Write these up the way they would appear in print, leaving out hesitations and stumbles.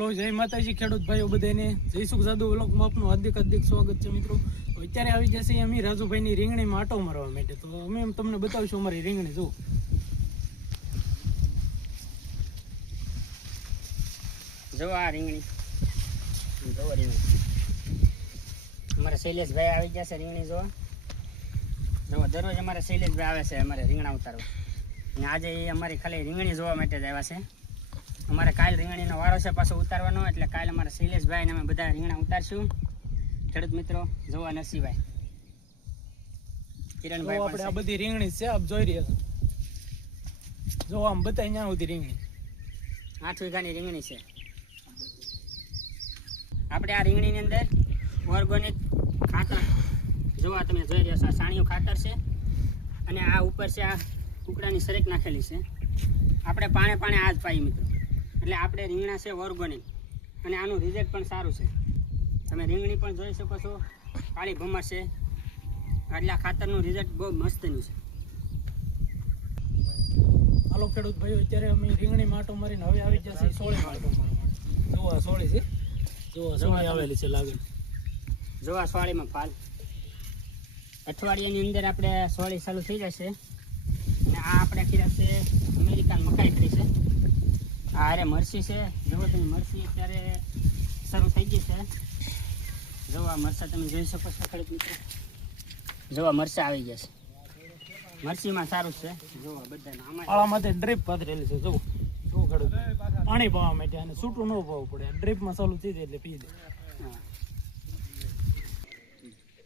Hello, જય માતાજી ખેડૂત ભાઈઓ બધાને. જય સુખ જાદુ વ્લોગમાં આપનું હાર્દિક સ્વાગત છે મિત્રો. અત્યારે આવી જશે અમે રાજુભાઈની રીંગણીમાં આટો મારવા માટે. તો અમે તમને બતાવીશું અમારી રીંગણી. જો આ રીંગણી, જો રીંગણી અમારા શૈલેષભાઈ આવી જશે રીંગણી જો દરરોજ અમારે શૈલેષભાઈ આવે છે અમારે રીંગણા ઉતારવા, અને આજે એ અમારી ખાલી રીંગણી જોવા માટે જ આવ્યા છે. અમારે કાલ રીંગણીનો વારો છે પાછો ઉતારવાનો, એટલે કાલ અમારા શૈલેષભાઈ ને અમે બધા રીંગણા ઉતારશું. ખેડૂત મિત્રો જોવા નરસિંહભાઈ, કિરણભાઈ, આપણે આ બધી રીંગણી છે આપ જોઈ રહ્યા છો. જો આમ બતાવી ત્યાં સુધી રીંગણી 8 વીઘાની રીંગણી છે. આપણે આ રીંગણીની અંદર ઓર્ગેનિક ખાતર જોવા તમે જોઈ રહ્યા છો, આ સાણિયું ખાતર છે, અને આ ઉપર છે આ કુકડાની સરેક નાખેલી છે. આપણે પાણે આ જ પાઈ મિત્રો, એટલે આપણે રીંગણા છે ઓર્ગેનિક, અને આનું રિઝલ્ટ પણ સારું છે. તમે રીંગણી પણ જોઈ શકો છો, કાળી ભમર છે, એટલે આ ખાતરનું રિઝલ્ટ બહુ મસ્તનું છે. હાલો ખેડૂત ભાઈઓ, અત્યારે અમે રીંગણી માટો મારીને હવે આવી જશે સોળી માટો મારવા. જોવા સોળી છે, જોવા સોળી આવેલી છે લાગે. જોવા સોળીમાં ફાલ અઠવાડિયાની અંદર આપણે સોળી ચાલુ થઈ જશે. અને આ આપણે કીધા છે અમેરિકન મકાઈ કરી છે. આ અરે મરસી છે, જુઓ તમે મરસી અત્યારે શરૂ થઈ ગઈ છે. જોવા મરસા તમે જોઈ શકો છો ખેડૂત મિત્રો, જોવા મરસા આવી ગયા છે. મરસીમાં સારું છે. જોવા બધાને આમાંથી ડ્રીપ પાથરેલી છે. જો ખેડૂત પાણી પાવા માટે, અને છૂટું ન પાવું પડે. ડ્રીપમાં ચાલુ થઈ જાય એટલે પી દે.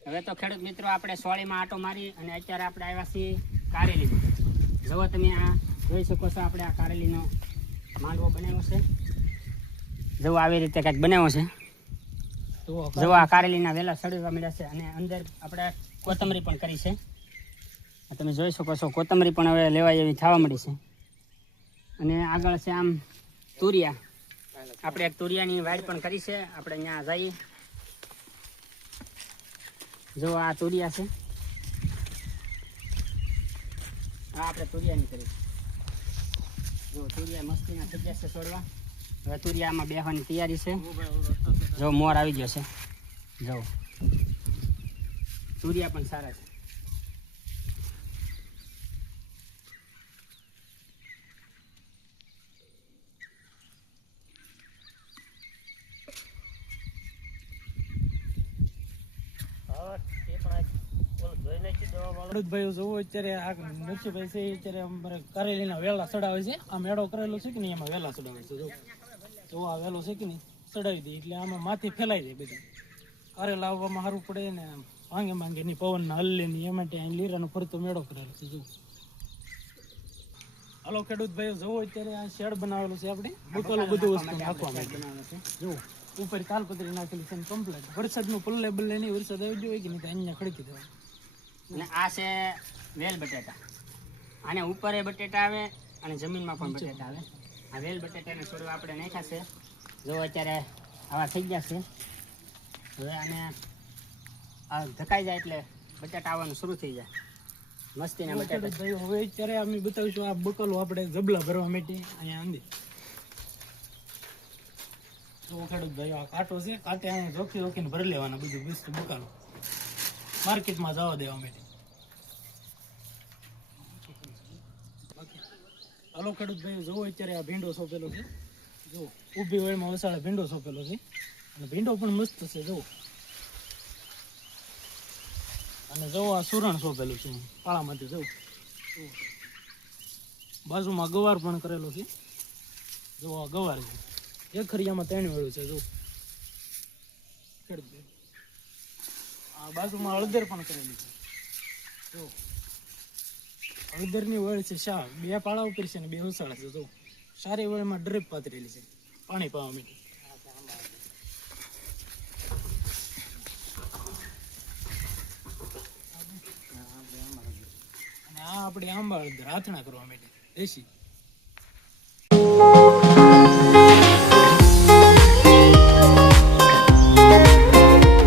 હવે તો ખેડૂત મિત્રો આપણે સોળીમાં આટો મારી અને અત્યારે આપણે આવ્યા છીએ કારેલી. જુઓ તમે આ જોઈ શકો છો, આપણે આ કારેલીનો માંડવો બનાવ્યો છે. જુઓ આવી રીતે કંઈક બનાવ્યો છે. જુઓ આ કારેલીના વેલા સડવા મળ્યા છે, અને અંદર આપણે કોથમરી પણ કરી છે. તમે જોઈ શકો છો, કોથમરી પણ હવે લેવાય એવી થવા મળી છે. અને આગળ છે આમ તુરિયા, આપણે એક તુરિયાની વાડ પણ કરી છે. આપણે અહીંયા જઈએ, જો આ તુરિયા છે, આ આપણે તુરિયાની કરી. જો તુરિયા મસ્તીના થઈ જશે છોડવા. હવે તુરિયામાં બેસવાની તૈયારી છે. જો મોર આવી ગયો છે. જો તુરિયા પણ સારા છે. ખેડૂત ભાઈઓ જોવો, અત્યારે આ નરસિંહભાઈ છે, અત્યારે અમારે કારેલીના વેલા ચડાવે છે. આ મેળો કરેલો છે કે નહીં, એમાં વેલા ચડાવે છે. જો આ વેલો છે કે નહીં, ચડાવી દે એટલે આમાં માથી ફેલાઈ જાય બધું. કારેલા આવવામાં સારું પડે ને, માંગે ની પવનના હલ્લે ની, એ માટે અહીં લીરાનો ફરતો મેળો કરેલો છે. જો હાલો ખેડૂત ભાઈઓ જોવો, અત્યારે આ શેડ બનાવેલું છે. આપણે બકલો બધું વસ્તુ નાખવા માટે જો ઉપર તાલપત્રી નાખેલી છે કમ્પ્લીટ. વરસાદનું પલ્લે બલ્લે નહીં, વરસાદ આવી ગયો હોય કે નહીં અહીંયા ખડકી દેવા. અને આ છે વેલ બટેટા. આને ઉપર બટેટા આવે અને જમીનમાં પણ બટેટા આવે. આ વેલ બટેટાને છોડવા આપણે નાખ્યા છે. જો અત્યારે આવા થઈ ગયા છે. હવે આને આ ધકાઈ જાય એટલે બટેટા આવવાનું શરૂ થઈ જાય. મસ્તીના બટેટા. હવે અત્યારે અમે બતાવીશું આ બકલો આપણે જબલા ભરવા માટે અહીંયા આંધી. તો ખેડૂત ભાઈ આ કાંટો છે, કાંટે અહીંયા જોખીને ભરી લેવાના બધું વસ્તુ બકાલો માર્કેટમાં જવા દેવા માટે. હાલો ખેડૂત ભાઈ જોવો, અત્યારે આ ભીંડો સોંપેલો છે. જો ઊભી વેળમાં વસાડે ભીંડો સોંપેલો છે, અને ભીંડો પણ મસ્ત છે. જો અને જો આ સુરણ સોંપેલું છે પાળામાંથી. જો બાજુમાં ગવાર પણ કરેલો છે. જો આ ગવાર છે, એક ખરિયામાં 3 વેળું છે. જો ખેડૂત ભાઈ આ બાજુમાં હળદર પણ કરેલી છે. જો હળદરની વળ છે, શા 2 પાળા ઉપર છે ને 2 ઉસાળા છે. જો સારી વળમાં ડ્રીપ પાથરેલી છે પાણી પાવા માટે. અને આ આપણે આંબા હળદર હાથણા કરવા માટે દેશી.